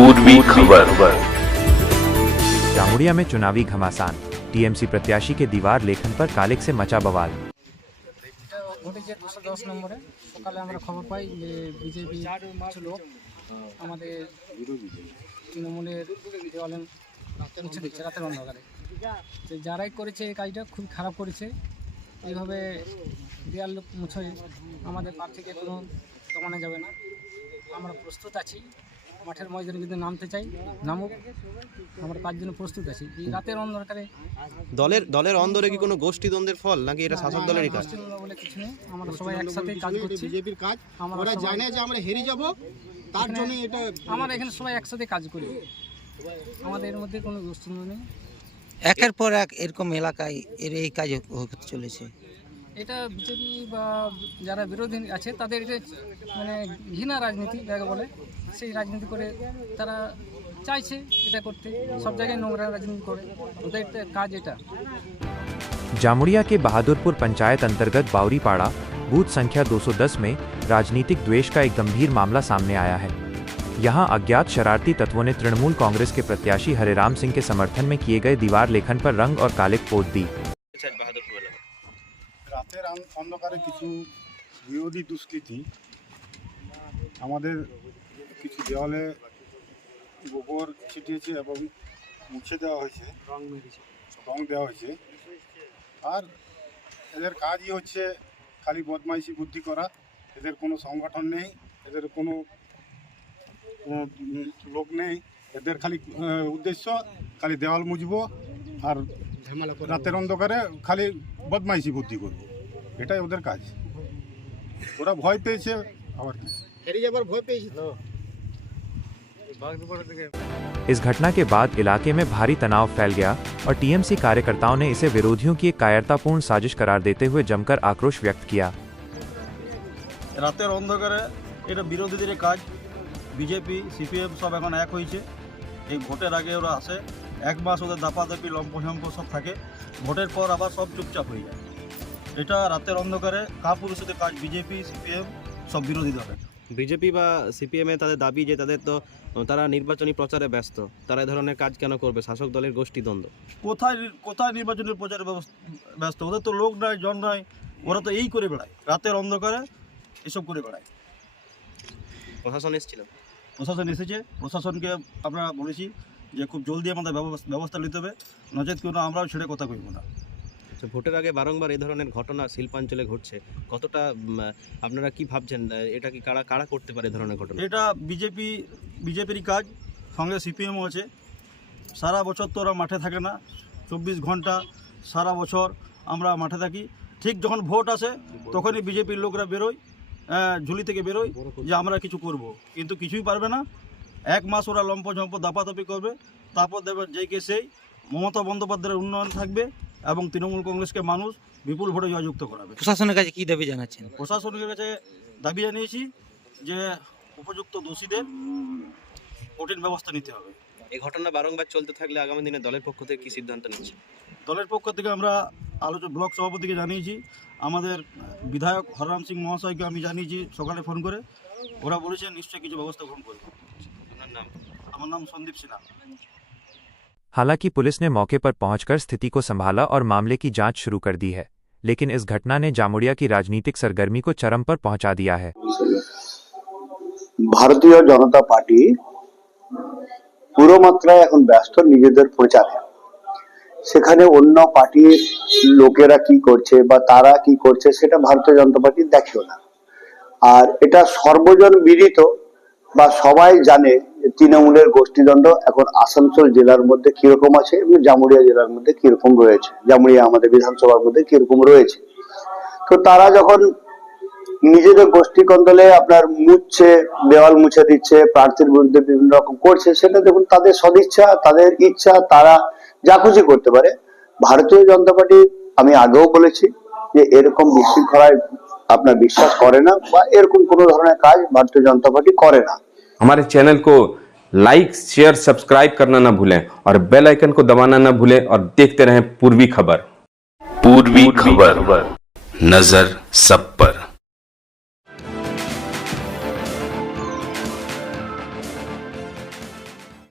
पूर्वी खबर। जामुड़िया में चुनावी घमासान, टीएमसी प्रत्याशी के दीवार लेखन पर कालिक से मचा बवाल। ঘটেছে 210 নম্বরে সকালে আমরা খবর পাই যে বিজেপি কিছু লোক আমাদের তৃণমূলের দেওয়ালে মুছে দিচ্ছে রাতের অন্ধকারে। তো যারাই করেছে এই কাজটা খুব খারাপ করেছে। এইভাবে দেয়াল মুছে আমাদের প্রার্থীকে কোনো দমানো যাবে না। আমরা প্রস্তুত আছি, মাঠের ময়দানে যদি নামতে চাই নামুক, আমরা তার জন্য প্রস্তুত আছি। এই রাতের অন্ধকারে দলের অন্দরে কি কোনো গোষ্ঠী দ্বন্দ্বের ফল নাকি এটা শাসক দলেরই কাজ? বলে কিছু নেই, আমরা সবাই একসাথে কাজ করছি। বিজেপির কাজ ওরা জানে যে আমরা হেরে যাব, তার জন্য এটা আমরা এখানে সবাই একসাথে কাজ করি, আমাদের এর মধ্যে কোনো গোষ্ঠীদ্বন্দ্ব নেই। একের পর এক এরকম এলাকায় এই কাজ হতে চলেছে। এটা বিজেপি বা যারা বিরোধী আছে তাদের এটা মানে ঘৃণা রাজনীতি যাকে বলে, সেই রাজনীতি করে তারা চাইছে এটা করতে, সব জায়গায় নোংরা রাজনীতি করে, ওদের কাজ এটা। जामुड़िया के बहादुरपुर पंचायत अंतर्गत बावरीपाड़ा बूथ संख्या 210 में राजनीतिक द्वेष का एक गंभीर मामला सामने आया है। यहां अज्ञात शरारती तत्वों ने तृणमूल कांग्रेस के प्रत्याशी हरेराम सिंह के समर्थन में किए गए दीवार लेखन पर रंग और कालिक पोत दी। রাতের অন্ধকারে কিছু বিরোধী দুষ্কৃতী আমাদের কিছু দেওয়ালে গোবর ছিটিয়েছে এবং মুছে দেওয়া হয়েছে, রং দেওয়া হয়েছে। আর এদের কাজই হচ্ছে খালি বদমাইশি বুদ্ধি করা। এদের কোনো সংগঠন নেই, এদের কোনো লোক নেই, এদের খালি উদ্দেশ্য খালি দেওয়াল মুছবো আর রাতের অন্ধকারে খালি বদমাইশি বুদ্ধি করবো, এটাই ওদের কাজ। ওরা ভয় পেয়েছে, আবার কি হেরে যাবার ভয় পেয়েছে তো। इस घटना के बाद इलाके में भारी तनाव फैल गया और टीएमसी कार्यकर्ताओं ने इसे विरोधियों की एक कायरतापूर्ण साजिश करार देते हुए जमकर आक्रोश व्यक्त किया। রাতের অন্ধকারে এটা বিরোধীদের কাজ। বিজেপি সিপিএম সব এখন এক হয়েছে। এই ভোটের আগে ওরা আসে, এক মাস ওদের দাপাদাপি লম্পঝম্প সব থাকে, ভোটের পর আবার সব চুপচাপ হয়ে যায়। এটা রাতের অন্ধকারে কাপুরুষদের কাজ। বিজেপি সিপিএম সব বিরোধী দলের। বিজেপি বা সিপিএমে তাদের দাবি যে তারা নির্বাচনী প্রচারে ব্যস্ত, তারা এই ধরনের কাজ কেন করবে? শাসক দলের গোষ্ঠী দ্বন্দ্ব কোথায় নির্বাচনের প্রচারে ব্যস্ত? ওদের তো লোক নাই, জন নাই, ওরা তো এই করে বেড়ায়, রাতের অন্ধকারে এসব করে বেড়ায়। প্রশাসন এসেছিল, প্রশাসন এসেছে, প্রশাসনকে আমরা বলেছি যে খুব জলদি আমাদের ব্যবস্থা নিতে হবে, নচেত কোনো আমরাও ছেড়ে কথা কইব না। ভোটের আগে বারংবার এই ধরনের ঘটনা শিল্পাঞ্চলে ঘটছে, কতটা আপনারা কি ভাবছেন এটা কি কারা করতে পারে এই ধরনের ঘটনা? এটা বিজেপিরই কাজ, সঙ্গে সিপিএমও আছে। সারা বছর তো ওরা মাঠে থাকে না, 24 ঘন্টা সারা বছর আমরা মাঠে থাকি। ঠিক যখন ভোট আসে তখনই বিজেপির লোকরা বেরোয়, ঝুলি থেকে বেরোয় যে আমরা কিছু করব, কিন্তু কিছুই পারবে না। এক মাস ওরা লম্পঝম্প দাপাদাপি করবে, তারপর দেবে যেই সেই মমতা বন্দ্যোপাধ্যায়ের উন্নয়ন থাকবে এবং তৃণমূল কংগ্রেসকে মানুষ বিপুল ভোটে জয়যুক্ত করাবে। প্রশাসনের কাছে কি দাবি জানাচ্ছেন? প্রশাসনের কাছে দাবি জানিয়েছি যে উপযুক্ত দোষীদের কঠিন ব্যবস্থা নিতে হবে। এই ঘটনা বারংবার চলতে থাকলে আগামী দিনে দলের পক্ষ থেকে কি সিদ্ধান্ত নিচ্ছে? দলের পক্ষ থেকে আমরা ব্লক সভাপতিকে জানিয়েছি, আমাদের বিধায়ক হররাম সিং মহাশয়কে আমি জানিয়েছি সকালে ফোন করে, ওরা বলেছেন নিশ্চয়ই কিছু ব্যবস্থা গ্রহণ করবে। আমার নাম সন্দীপ সিনহা। हालांकि पुलिस ने मौके पर पहुंचकर स्थिति को संभाला और मामले की जांच शुरू कर दी है, लेकिन इस घटना ने जामुड़िया की राजनीतिक सरगर्मी को चरम पर पहुंचा दिया है। ভারতীয় জনতা পার্টি পুরো মাত্রায় এখন ব্যস্ত নিজেদের প্রচারে। সেখানে অন্য পার্টির লোকেরা কি করছে বা তারা কি করছে সেটা ভারতীয় জনতা পার্টি দেখেও না। আর এটা সর্বজন বিদিত বা সবাই জানে যে তৃণমূলের গোষ্ঠীদ্বন্দ্ব এখন আসানসোল জেলার মধ্যে কিরকম আছে এবং জামুড়িয়া জেলার মধ্যে কিরকম রয়েছে, জামুড়িয়া আমাদের বিধানসভার মধ্যে কিরকম রয়েছে। তো তারা যখন নিজেদের গোষ্ঠী কন্দলে আপনার মুছছে, দেওয়াল মুছে দিচ্ছে, প্রার্থীর বিরুদ্ধে বিভিন্ন রকম করছে, সেটা দেখুন তাদের সদিচ্ছা, তাদের ইচ্ছা, তারা যা খুশি করতে পারে। ভারতীয় জনতা পার্টি আমি আগেও বলেছি যে এরকম বিশৃঙ্খলায় আপনার বিশ্বাস করে না বা এরকম কোনো ধরনের কাজ ভারতীয় জনতা পার্টি করে না। हमारे चैनल को लाइक शेयर सब्सक्राइब करना ना भूलें और बेल आइकन को दबाना ना भूलें और देखते रहें पूर्वी खबर। पूर्वी खबर, नजर सब पर।